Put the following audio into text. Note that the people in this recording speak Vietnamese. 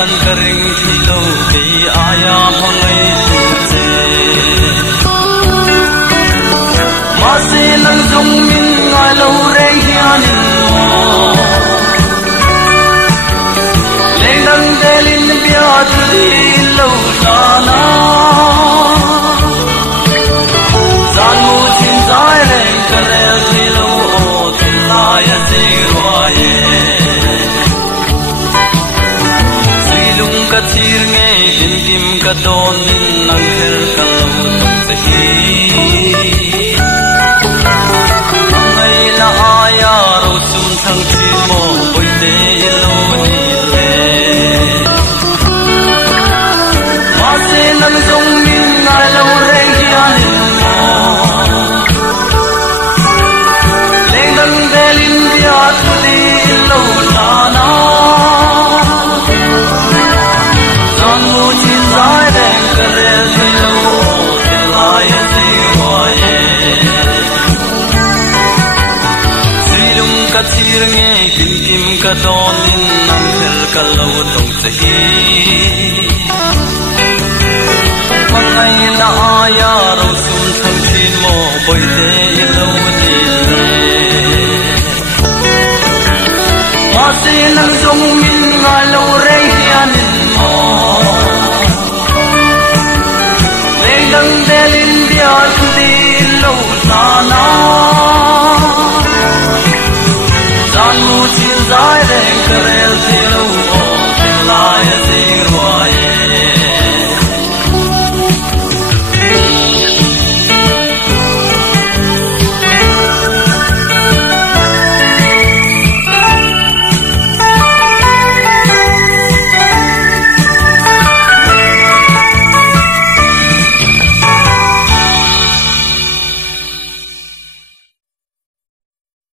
an karing hilo ke aya mangai se mase nang jong min ngai lo reng hianin leng dang delin bia thli lo sana zan mu chin zai reng kare hilo o tilai se roye silung ka thir nge din dim ka don nang her ka lo se hi ngai la aya ro sum thang chi mo boi te lo ni le ma se nang jong min ngai lo reng hian mo leng dang delin bia thli lo na na zan mu chin zai reng kare hilo tilai se roye silung ka thir nge kim kim ka don in nang hel ka lo tong se hi mangai la aya ro sum thang chin mo boi te lo ni le ma se nang jong min nga lo re hianin mo leng dang delin bia thli lo na na zan mu chin zai reng kare